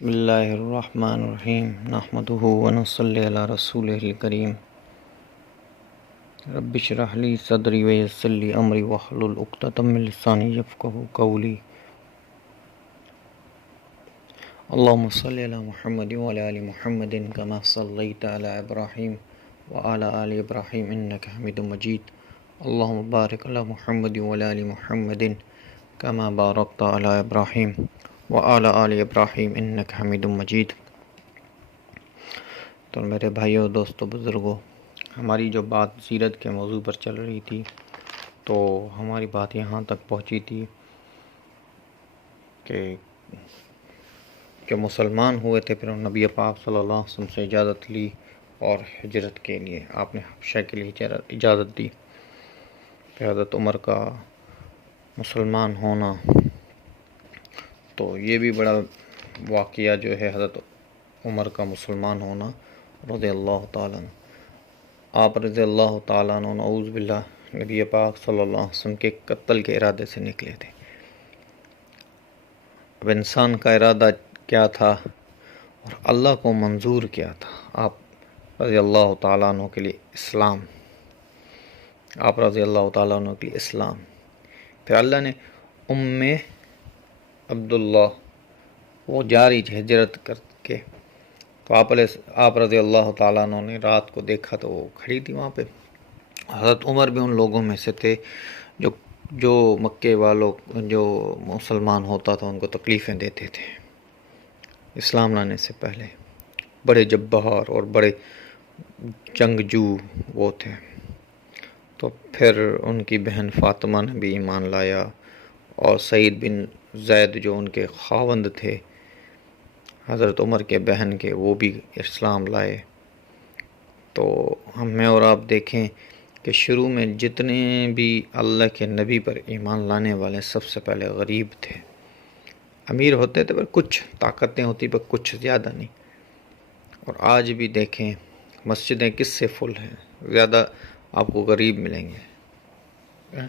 بسم اللہ الرحمن الرحیم نحمدہ ونصلی علی رسولہ الکریم رب اشرح لی صدری ویسر لی امری واحلل عقدۃ من لسانی یفقہوا قولی اللہم صلی علی محمد وعلی آل محمد کما صلیت علی ابراہیم وعلی آل ابراہیم انک حمید مجید اللہم بارک علی محمد وعلی آل محمد کما بارکت علی ابراہیم وعلی آل ابراہیم انک حمید مجید۔ تو میرے بھائیوں، دوستوں، بزرگوں، ہماری جو بات سیرت کے موضوع پر چل رہی تھی تو ہماری بات یہاں تک پہنچی تھی کہ جو مسلمان ہوئے تھے پھر نبی پاک صلی اللہ علیہ وسلم سے اجازت لی اور ہجرت کے لیے آپ نے حبشہ کے لیے اجازت دی۔ پھر حضرت عمر کا مسلمان ہونا، تو یہ بھی بڑا واقعہ جو ہے حضرت عمر کا مسلمان ہونا رضی اللہ تعالیٰ عنہ۔ آپ رضی اللہ تعالیٰ عنہ نعوذ باللہ نبی پاک صلی اللہ علیہ وسلم کے قتل کے ارادے سے نکلے تھے۔ اب انسان کا ارادہ کیا تھا اور اللہ کو منظور کیا تھا؟ آپ رضی اللہ تعالیٰ عنہ کے لیے اسلام، آپ رضی اللہ تعالیٰ عنہ کے لیے اسلام۔ پھر اللہ نے عبداللہ وہ جاری ہجرت کر کے، تو آپ رضی اللہ تعالیٰ عنہ نے رات کو دیکھا تو وہ کھڑی تھی وہاں پہ۔ حضرت عمر بھی ان لوگوں میں سے تھے جو مکے والوں جو مسلمان ہوتا تھا ان کو تکلیفیں دیتے تھے اسلام لانے سے پہلے۔ بڑے جبار اور بڑے جنگجو وہ تھے۔ تو پھر ان کی بہن فاطمہ نے بھی ایمان لایا، اور سعید بن زید جو ان کے خاوند تھے حضرت عمر کے بہن کے، وہ بھی اسلام لائے۔ تو میں اور آپ دیکھیں کہ شروع میں جتنے بھی اللہ کے نبی پر ایمان لانے والے سب سے پہلے غریب تھے۔ امیر ہوتے تھے پر کچھ طاقتیں ہوتی پر کچھ زیادہ نہیں۔ اور آج بھی دیکھیں مسجدیں کس سے فل ہیں، زیادہ آپ کو غریب ملیں گے،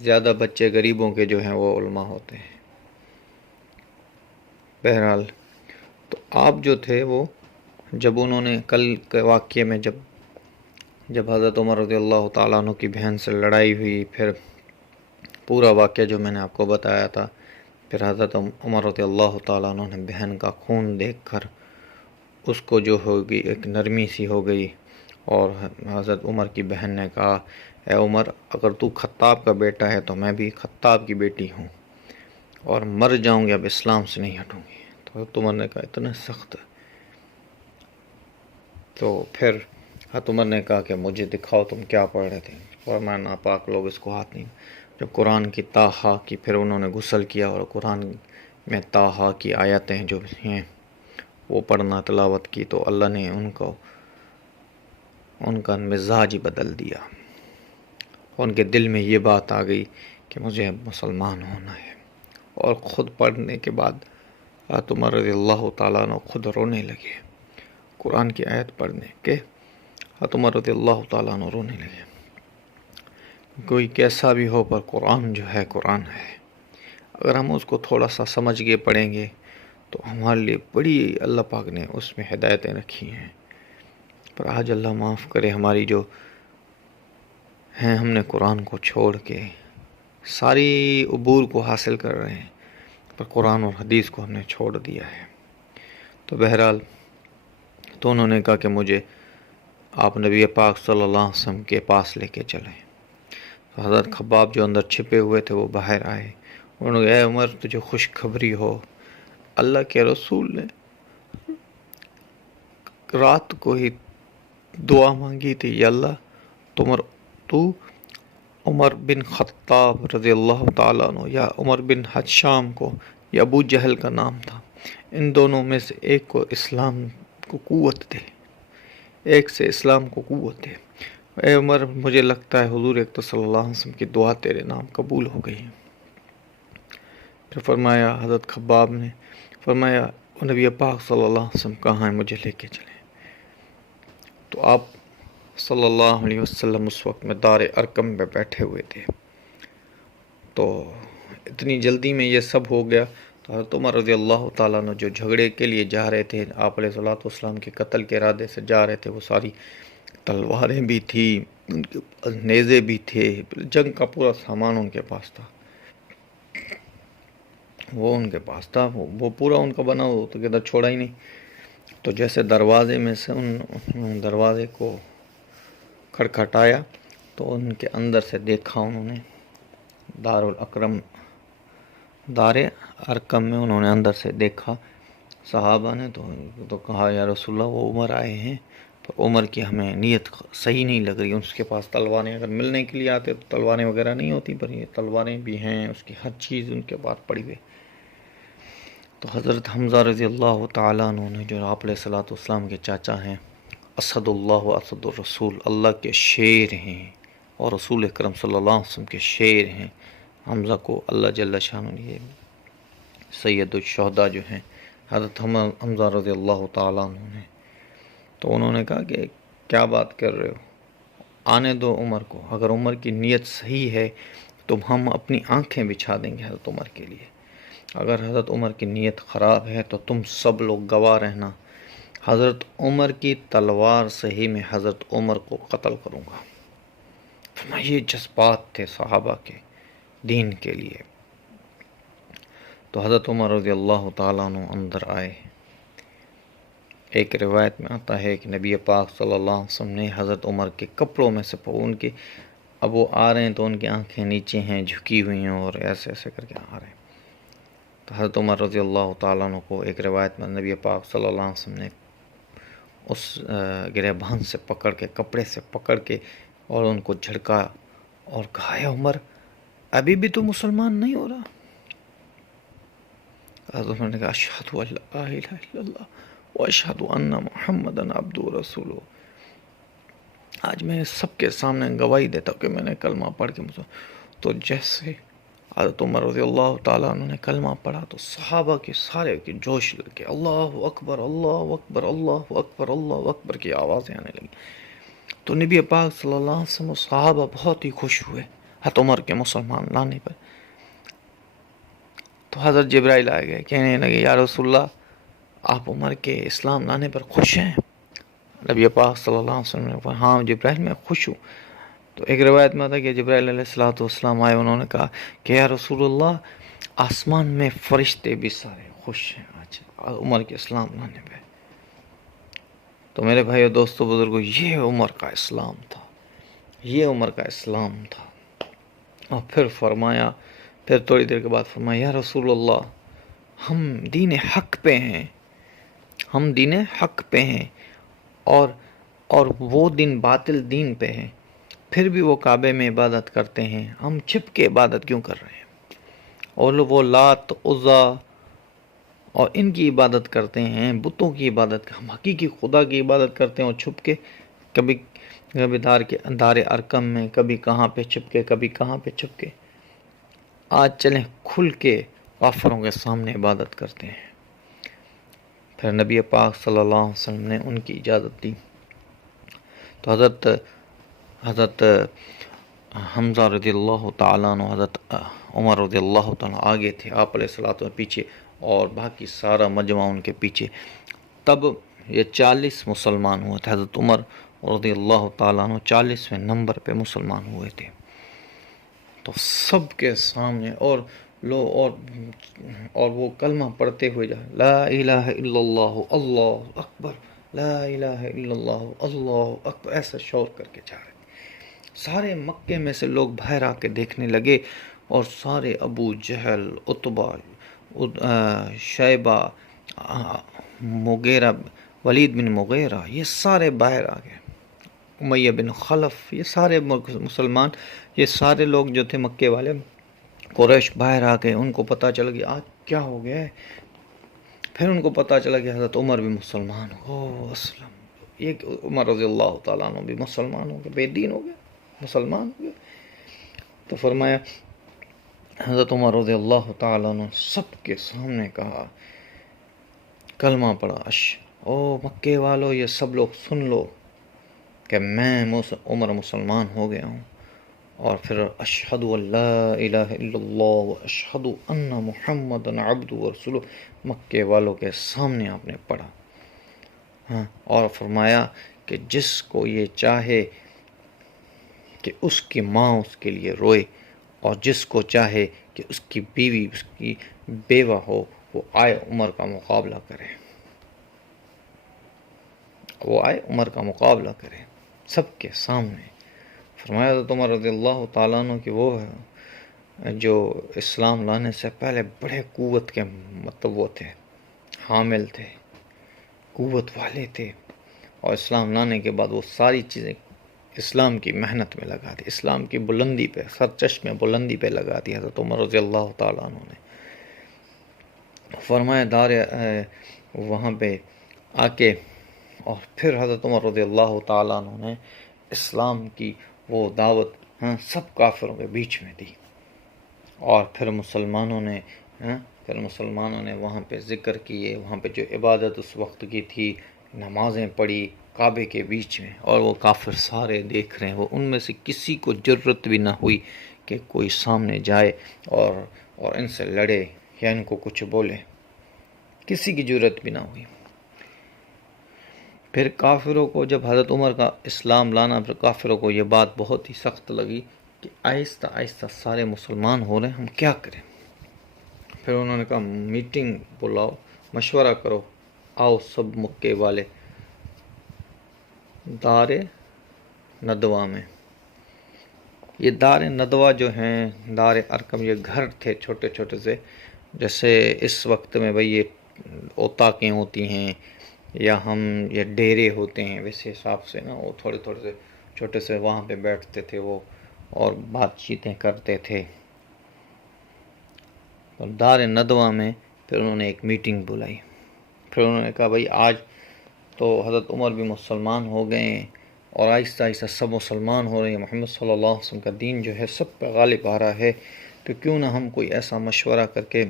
زیادہ بچے غریبوں کے جو ہیں وہ علماء ہوتے ہیں۔ بہرحال تو آپ جو تھے وہ جب انہوں نے کل کے واقعے میں جب حضرت عمر رضی اللہ تعالیٰ عنہ کی بہن سے لڑائی ہوئی، پھر پورا واقعہ جو میں نے آپ کو بتایا تھا، پھر حضرت عمر رضی اللہ تعالیٰ عنہ نے بہن کا خون دیکھ کر اس کو جو ہوگی ایک نرمی سی ہو گئی، اور حضرت عمر کی بہن نے کہا، اے عمر، اگر تو خطاب کا بیٹا ہے تو میں بھی خطاب کی بیٹی ہوں، اور مر جاؤں گی اب اسلام سے نہیں ہٹوں گی۔ تو حضرت عمر نے کہا اتنا سخت؟ تو پھر حضرت عمر نے کہا کہ مجھے دکھاؤ تم کیا پڑھ رہے تھے، اور میں ناپاک لوگ اس کو ہاتھ نہیں۔ جب قرآن کی تاہا کی پھر انہوں نے غسل کیا، اور قرآن میں تاہا کی آیتیں جو ہیں وہ پڑھنا تلاوت کی، تو اللہ نے ان کا مزاج ہی بدل دیا، ان کے دل میں یہ بات آ گئی کہ مجھے مسلمان ہونا ہے۔ اور خود پڑھنے کے بعد حضرت عمر رضی اللہ تعالیٰ عنہ خود رونے لگے، قرآن کی آیت پڑھنے کے حضرت عمر رضی اللہ تعالیٰ عنہ رونے لگے۔ کوئی کیسا بھی ہو پر قرآن جو ہے قرآن ہے، اگر ہم اس کو تھوڑا سا سمجھ کے پڑھیں گے تو ہمارے لیے بڑی اللہ پاک نے اس میں ہدایتیں رکھی ہیں۔ پر آج اللہ معاف کرے، ہماری جو ہیں، ہم نے قرآن کو چھوڑ کے ساری عبور کو حاصل کر رہے ہیں، پر قرآن اور حدیث کو ہم نے چھوڑ دیا ہے۔ تو بہرحال تو انہوں نے کہا کہ مجھے آپ نبی پاک صلی اللہ علیہ وسلم کے پاس لے کے چلیں۔ تو حضرت خباب جو اندر چھپے ہوئے تھے وہ باہر آئے، انہوں نے کہا، اے عمر، تجھے خوشخبری ہو، اللہ کے رسول نے رات کو ہی دعا مانگی تھی، یا اللہ تو عمر بن خطاب رضی اللہ تعالیٰ عنہ یا عمر بن حشام کو، یا ابو جہل کا نام تھا، ان دونوں میں سے ایک کو اسلام کو قوت دے، ایک سے اسلام کو قوت دے۔ اے عمر، مجھے لگتا ہے حضور ایک تو صلی اللہ علیہ وسلم کی دعا تیرے نام قبول ہو گئی ہے۔ پھر فرمایا حضرت خباب نے فرمایا، نبی پاک صلی اللہ علیہ وسلم کہاں ہیں، مجھے لے کے چلیں۔ تو آپ صلی اللہ علیہ وسلم اس وقت میں دار ارقم میں بیٹھے ہوئے تھے۔ تو اتنی جلدی میں یہ سب ہو گیا، تو تو حضرت عمر رضی اللہ تعالیٰ عنہ جو جھگڑے کے لیے جا رہے تھے، آپ علیہ الصلوۃ والسلام کے قتل کے ارادے سے جا رہے تھے، وہ ساری تلواریں بھی تھیں، ان کے پاس نیزے بھی تھے، جنگ کا پورا سامان ان کے پاس تھا، وہ ان کے پاس تھا، وہ پورا ان کا بنا ہوا تو کہتا چھوڑا ہی نہیں۔ تو جیسے دروازے میں سے ان دروازے کو کھٹکھٹایا تو ان کے اندر سے دیکھا انہوں نے، دار ارکم میں انہوں نے اندر سے دیکھا صحابہ نے، تو کہا یا رسول اللہ وہ عمر آئے ہیں، تو عمر کی ہمیں نیت صحیح نہیں لگ رہی، اس کے پاس تلواریں اگر ملنے کے لیے آتے تو تلواریں وغیرہ نہیں ہوتی، پر یہ تلواریں بھی ہیں، اس کی ہر چیز ان کے پاس پڑی ہوئی۔ تو حضرت حمزہ رضی اللہ تعالیٰ عنہ نے، جو آپ علیہ الصلوۃ والسلام کے چاچا ہیں، اسد اللہ و اسد الرسول، اللہ کے شیر ہیں اور رسول اکرم صلی اللہ علیہ وسلم کے شیر ہیں، حمزہ کو اللہ جل شانہ نے، یہ سید الشہداء جو ہیں حضرت حمزہ رضی اللہ تعالیٰ عنہ نے، تو انہوں نے کہا کہ کیا بات کر رہے ہو، آنے دو عمر کو، اگر عمر کی نیت صحیح ہے تو ہم اپنی آنکھیں بچھا دیں گے حضرت عمر کے لیے، اگر حضرت عمر کی نیت خراب ہے تو تم سب لوگ گواہ رہنا، حضرت عمر کی تلوار سے ہی میں حضرت عمر کو قتل کروں گا۔ یہ جذبات تھے صحابہ کے دین کے لیے۔ تو حضرت عمر رضی اللہ تعالیٰ عنہ اندر آئے۔ ایک روایت میں آتا ہے کہ نبی پاک صلی اللہ علیہ وسلم نے حضرت عمر کے کپڑوں میں سے ان کے، اب وہ آ رہے ہیں تو ان کی آنکھیں نیچے ہیں، جھکی ہوئی ہیں، اور ایسے ایسے کر کے آ رہے ہیں۔ تو حضرت عمر رضی اللہ تعالیٰ عنہ کو ایک روایت میں نبی پاک صلی اللہ علیہ وسلم نے اس گریبان سے پکڑ کے، کپڑے سے پکڑ کے، اور ان کو جھڑکا اور کہا اے عمر ابھی بھی تو مسلمان نہیں ہو رہا؟ حضرت عمر نے کہا اشہد ان لا الہ الا اللہ واشہد ان محمدا عبدہ ورسولہ، آج میں سب کے سامنے گواہی دیتا ہوں کہ میں نے کلمہ پڑھ کے مسلمان۔ تو جیسے حضرت عمر رضی اللہ تعالیٰ عنہ نے کلمہ پڑھا تو صحابہ کے سارے کے جوش لگ کے اللہ اکبر اللہ اکبر اللہ اکبر اللہ اکبر کی آوازیں آنے لگی۔ تو نبی پاک صلی اللہ علیہ وسلم صحابہ بہت ہی خوش ہوئے حضرت عمر کے مسلمان لانے پر۔ تو حضرت جبرائیل آ گئے، کہنے لگے یا رسول اللہ آپ عمر کے اسلام لانے پر خوش ہیں؟ نبی پاک صلی اللہ علیہ وسلم نے کہا ہاں جبرائیل میں خوش ہوں۔ تو ایک روایت میں آتا ہے کہ جبرائیل علیہ الصلوۃ والسلام آئے، انہوں نے کہا کہ یا رسول اللہ آسمان میں فرشتے بھی سارے خوش ہیں آج عمر کے اسلام لانے پہ۔ تو میرے بھائیو دوستو بزرگو، یہ عمر کا اسلام تھا، یہ عمر کا اسلام تھا۔ اور پھر فرمایا، پھر تھوڑی دیر کے بعد فرمایا یا رسول اللہ ہم دین حق پہ ہیں، ہم دین حق پہ ہیں، اور وہ دن باطل دین پہ ہیں، پھر بھی وہ کعبے میں عبادت کرتے ہیں، ہم چھپ کے عبادت کیوں کر رہے ہیں؟ اور وہ لات عزا اور ان کی عبادت کرتے ہیں، بتوں کی عبادت، ہم حقیقی خدا کی عبادت کرتے ہیں اور چھپ کے، کبھی دار ارکم میں، کبھی کہاں پہ چھپ کے، کبھی کہاں پہ چھپ کے۔ آج چلیں کھل کے کافروں کے سامنے عبادت کرتے ہیں۔ پھر نبی پاک صلی اللہ علیہ وسلم نے ان کی اجازت دی۔ تو حضرت حمزہ رضی اللہ تعالیٰ عنہ، حضرت عمر رضی اللہ تعالیٰ آگے تھے، آپ علیہ الصلوۃ والسلام پیچھے، اور باقی سارا مجمع ان کے پیچھے۔ تب یہ 40 مسلمان ہوئے تھے، حضرت عمر رضی اللہ تعالیٰ عنہ 40ویں نمبر پہ مسلمان ہوئے تھے۔ تو سب کے سامنے اور وہ کلمہ پڑھتے ہوئے جا لا الہ الا اللہ اللہ اکبر، لا الہ الا اللہ اللہ اکبر، ایسا شور کر کے جا رہے تھے۔ سارے مکے میں سے لوگ باہر آ کے دیکھنے لگے، اور سارے ابو جہل، عتبہ، شیبہ، مغیرہ، ولید بن مغیرہ، یہ سارے باہر آ گئے، امیہ بن خلف، یہ سارے مسلمان، یہ سارے لوگ جو تھے مکے والے، قریش باہر آ گئے۔ ان کو پتہ چلا کہ آج کیا ہو گیا ہے۔ پھر ان کو پتہ چلا کہ حضرت عمر بھی مسلمان ہو اسلم، یہ عمر رضی اللہ تعالیٰ عنہ بھی مسلمان ہو گئے، بے دین ہو گئے، مسلمان ہو گئے۔ تو فرمایا حضرت عمر رضی اللہ تعالیٰ عنہ سب کے سامنے کہا، کلمہ پڑھا، او مکے والو، یہ سب لوگ سن لو کہ میں عمر مسلمان ہو گیا ہوں، اور پھر اشہد ان لا الہ الا اللہ و اشہد ان محمد عبدہ و رسولہ مکے والوں کے سامنے آپ نے پڑھا. ہاں، اور فرمایا کہ جس کو یہ چاہے کہ اس کی ماں اس کے لیے روئے، اور جس کو چاہے کہ اس کی بیوی اس کی بیوہ ہو، وہ آئے عمر کا مقابلہ کرے، وہ آئے عمر کا مقابلہ کرے سب کے سامنے. فرمایا حضرت عمر رضی اللہ تعالیٰ عنہ کہ وہ جو اسلام لانے سے پہلے بڑے قوت کے مطلب وہ تھے، حامل تھے، قوت والے تھے، اور اسلام لانے کے بعد وہ ساری چیزیں اسلام کی محنت میں لگا دی، اسلام کی بلندی پہ، سرچشمے بلندی پہ لگا دی حضرت عمر رضی اللہ تعالیٰ عنہ نے. فرمایا وہاں پہ آ کے، اور پھر حضرت عمر رضی اللہ تعالیٰ عنہ نے اسلام کی وہ دعوت سب کافروں کے بیچ میں دی. اور پھر مسلمانوں نے وہاں پہ ذکر کیے، وہاں پہ جو عبادت اس وقت کی تھی، نمازیں پڑھی کعبے کے بیچ میں، اور وہ کافر سارے دیکھ رہے ہیں. وہ ان میں سے کسی کو جرت بھی نہ ہوئی کہ کوئی سامنے جائے اور ان سے لڑے یا ان کو کچھ بولے، کسی کی جرت بھی نہ ہوئی. پھر کافروں کو جب حضرت عمر کا اسلام لانا، پھر کافروں کو یہ بات بہت ہی سخت لگی کہ آہستہ آہستہ سارے مسلمان ہو رہے ہیں، ہم کیا کریں. پھر انہوں نے کہا میٹنگ بلاؤ، مشورہ کرو، آؤ سب مکے والے دار ندوہ میں. یہ دار ندوہ جو ہیں، دار ارقم، یہ گھر تھے چھوٹے چھوٹے سے، جیسے اس وقت میں بھئی یہ اوطاقیں ہوتی ہیں یا ہم یہ ڈیرے ہوتے ہیں، ویسے حساب سے نا، وہ تھوڑے تھوڑے سے چھوٹے سے وہاں پہ بیٹھتے تھے وہ اور بات چیتیں کرتے تھے. اور دار ندوہ میں پھر انہوں نے ایک میٹنگ بلائی. پھر انہوں نے کہا بھئی آج تو حضرت عمر بھی مسلمان ہو گئے ہیں، اور آہستہ آہستہ سب مسلمان ہو رہے ہیں، محمد صلی اللہ علیہ وسلم کا دین جو ہے سب پہ غالب آ رہا ہے، تو کیوں نہ ہم کوئی ایسا مشورہ کر کے.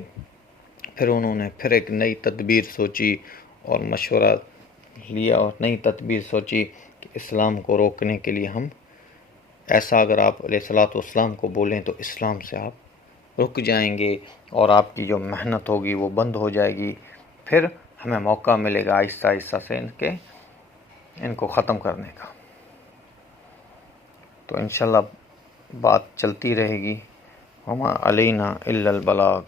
پھر انہوں نے پھر ایک نئی تدبیر سوچی اور مشورہ لیا، اور نئی تدبیر سوچی کہ اسلام کو روکنے کے لیے ہم ایسا، اگر آپ علیہ الصلوۃ والسلام کو بولیں تو اسلام سے آپ رک جائیں گے، اور آپ کی جو محنت ہوگی وہ بند ہو جائے گی، پھر ہمیں موقع ملے گا آہستہ آہستہ سے ان کو ختم کرنے کا. تو انشاءاللہ بات چلتی رہے گی. وما علینا الا البلاغ.